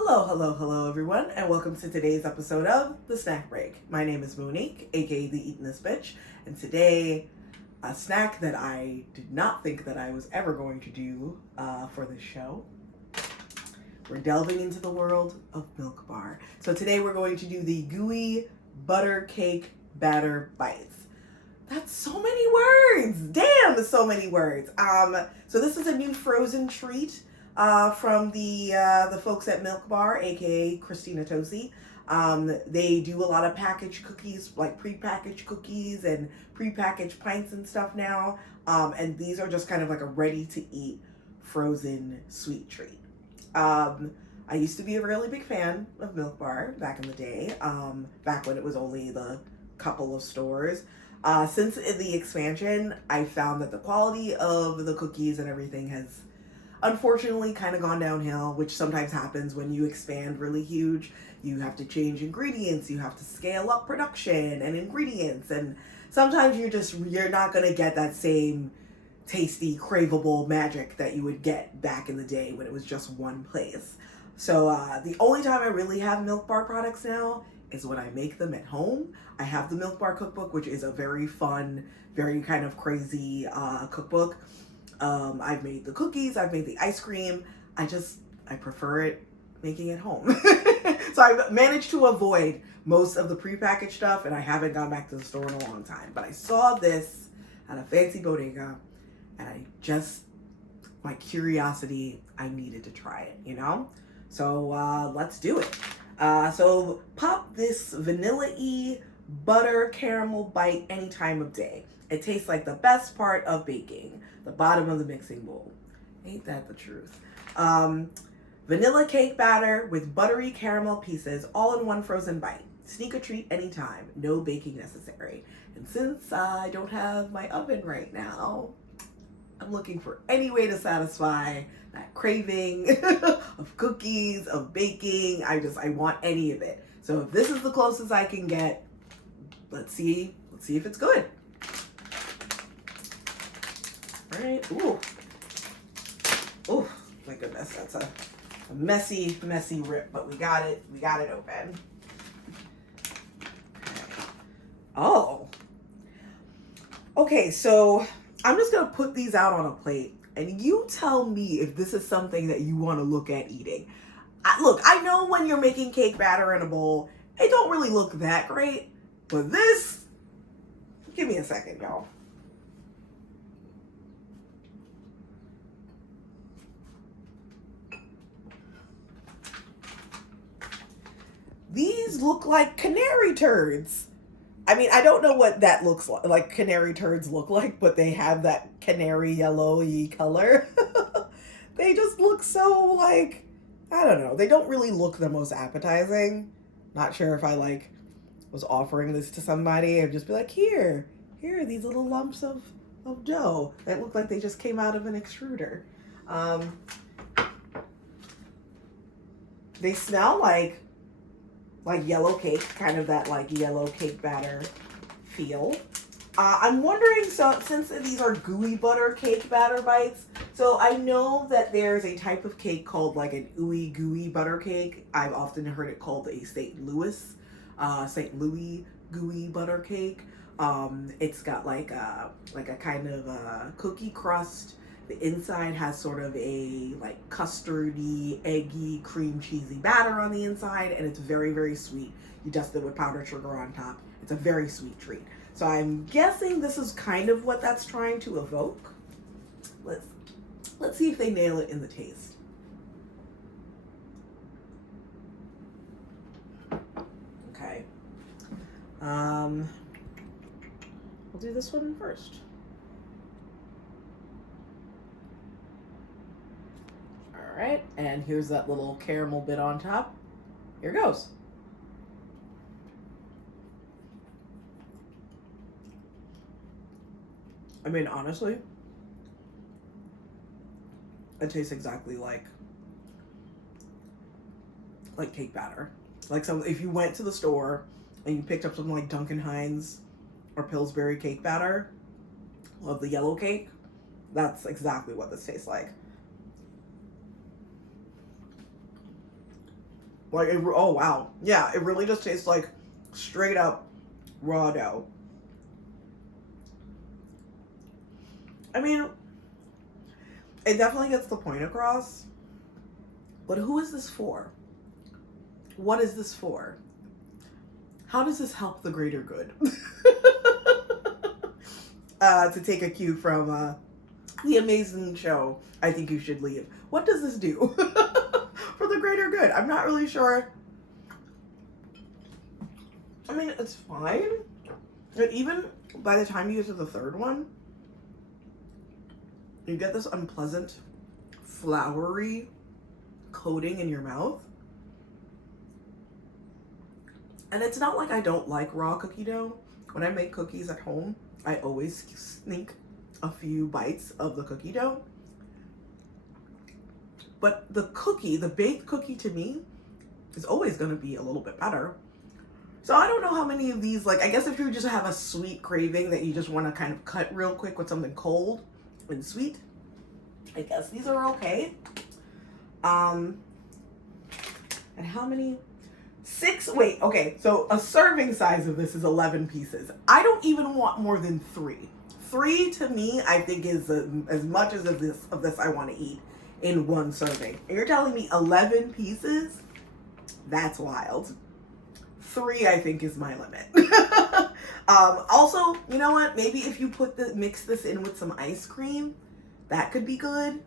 Hello, everyone, and welcome to today's episode of The Snack Break. My name is Monique, aka The Eatin' This Bitch, and today, a snack that I did not think that I was ever going to do for this show. We're delving into the world of Milk Bar. So today we're going to do the Gooey Butter Cake Batter Bites. That's so many words! Damn, so many words. So this is a new frozen treat from the folks at Milk Bar, aka Christina Tosi. They do a lot of packaged cookies, like pre-packaged cookies and pre-packaged pints and stuff now. And these are just kind of like a ready-to-eat frozen sweet treat. I used to be a really big fan of Milk Bar back in the day, back when it was only the couple of stores. Since the expansion, I found that the quality of the cookies and everything has unfortunately kind of gone downhill, which sometimes happens when you expand really huge. You have to change ingredients, you have to scale up production and ingredients, and sometimes you're not going to get that same tasty, craveable magic that you would get back in the day when it was just one place. So the only time I really have Milk Bar products now is when I make them at home. I have the Milk Bar cookbook, which is a very fun, very kind of crazy cookbook. I've made the cookies, I've made the ice cream. I prefer it making it home. So I've managed to avoid most of the prepackaged stuff, and I haven't gone back to the store in a long time. But I saw this at a fancy bodega, and my curiosity, I needed to try it, you know? So let's do it. So pop this vanilla-y butter caramel bite any time of day. It tastes like the best part of baking, the bottom of the mixing bowl. Ain't that the truth? Vanilla cake batter with buttery caramel pieces all in one frozen bite. Sneak a treat anytime, no baking necessary. And since I don't have my oven right now, I'm looking for any way to satisfy that craving of cookies, of baking. I want any of it. So if this is the closest I can get, let's see if it's good. All right. Ooh, my goodness, that's a messy rip, but we got it open. Oh. Okay, so I'm just gonna put these out on a plate, and you tell me if this is something that you want to look at eating. Look, I know when you're making cake batter in a bowl, it don't really look that great, but this, give me a second, y'all. These look like canary turds. I mean, I don't know what that looks like canary turds look like, but they have that canary yellowy color. They just look so like, I don't know. They don't really look the most appetizing. Not sure if I was offering this to somebody. I'd just be like, here are these little lumps of dough that look like they just came out of an extruder. They smell like yellow cake, kind of that yellow cake batter feel. I'm wondering, so since these are gooey butter cake batter bites, so I know that there's a type of cake called an ooey gooey butter cake. I've often heard it called a St. Louis gooey butter cake. It's got like a kind of a cookie crust. The inside has sort of a custardy, eggy, cream cheesy batter on the inside, and it's very, very sweet. You dust it with powdered sugar on top. It's a very sweet treat. So I'm guessing this is kind of what that's trying to evoke. Let's see if they nail it in the taste. Okay. We'll do this one first. All right, and here's that little caramel bit on top. Here goes. I mean, honestly, it tastes exactly like cake batter. If you went to the store and you picked up something like Duncan Hines or Pillsbury cake batter of the yellow cake, that's exactly what this tastes like. Like, oh wow. Yeah, it really just tastes like straight up raw dough. I mean, it definitely gets the point across. But who is this for? What is this for? How does this help the greater good? To take a cue from the amazing show, I Think You Should Leave. What does this do for the greater good? I'm not really sure. I mean, it's fine. But even by the time you get to the third one, you get this unpleasant, floury coating in your mouth. And it's not like I don't like raw cookie dough. When I make cookies at home, I always sneak a few bites of the cookie dough. But the cookie, the baked cookie to me, is always going to be a little bit better. So I don't know how many of these, like, I guess if you just have a sweet craving that you just want to kind of cut real quick with something cold and sweet, I guess these are okay. And how many? 6, wait, okay, so a serving size of this is 11 pieces. I don't even want more than 3. 3 to me, I think is as much as of this I want to eat in one serving. And you're telling me 11 pieces? That's wild. 3, I think, is my limit. Also, you know what? Maybe if you mix this in with some ice cream, that could be good.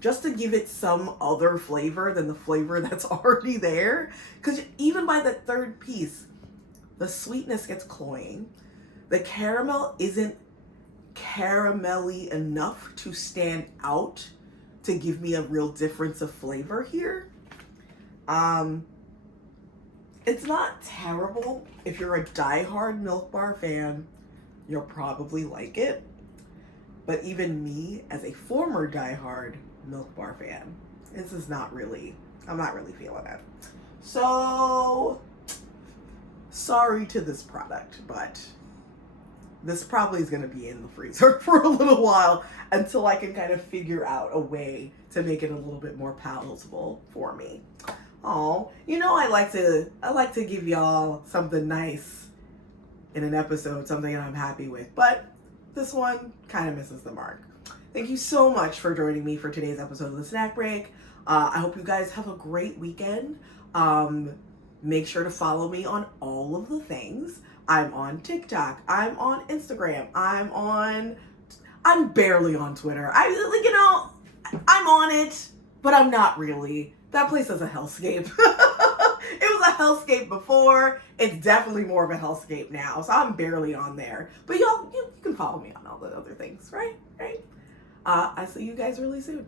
Just to give it some other flavor than the flavor that's already there. Because even by the third piece, the sweetness gets cloying. The caramel isn't caramelly enough to stand out to give me a real difference of flavor here. It's not terrible. If you're a diehard Milk Bar fan, you'll probably like it. But even me, as a former diehard Milk Bar fan, this is not really, I'm not really feeling it. So, sorry to this product, but this probably is going to be in the freezer for a little while until I can kind of figure out a way to make it a little bit more palatable for me. Oh, you know, I like to give y'all something nice in an episode, something that I'm happy with, but this one kind of misses the mark. Thank you so much for joining me for today's episode of The Snack Break. I hope you guys have a great weekend. Make sure to follow me on all of the things. I'm on TikTok. I'm on Instagram. I'm barely on Twitter. I'm on it, but I'm not really. That place is a hellscape. It was a hellscape before. It's definitely more of a hellscape now. So I'm barely on there. But y'all, you can follow me on all the other things, right? I'll see you guys really soon.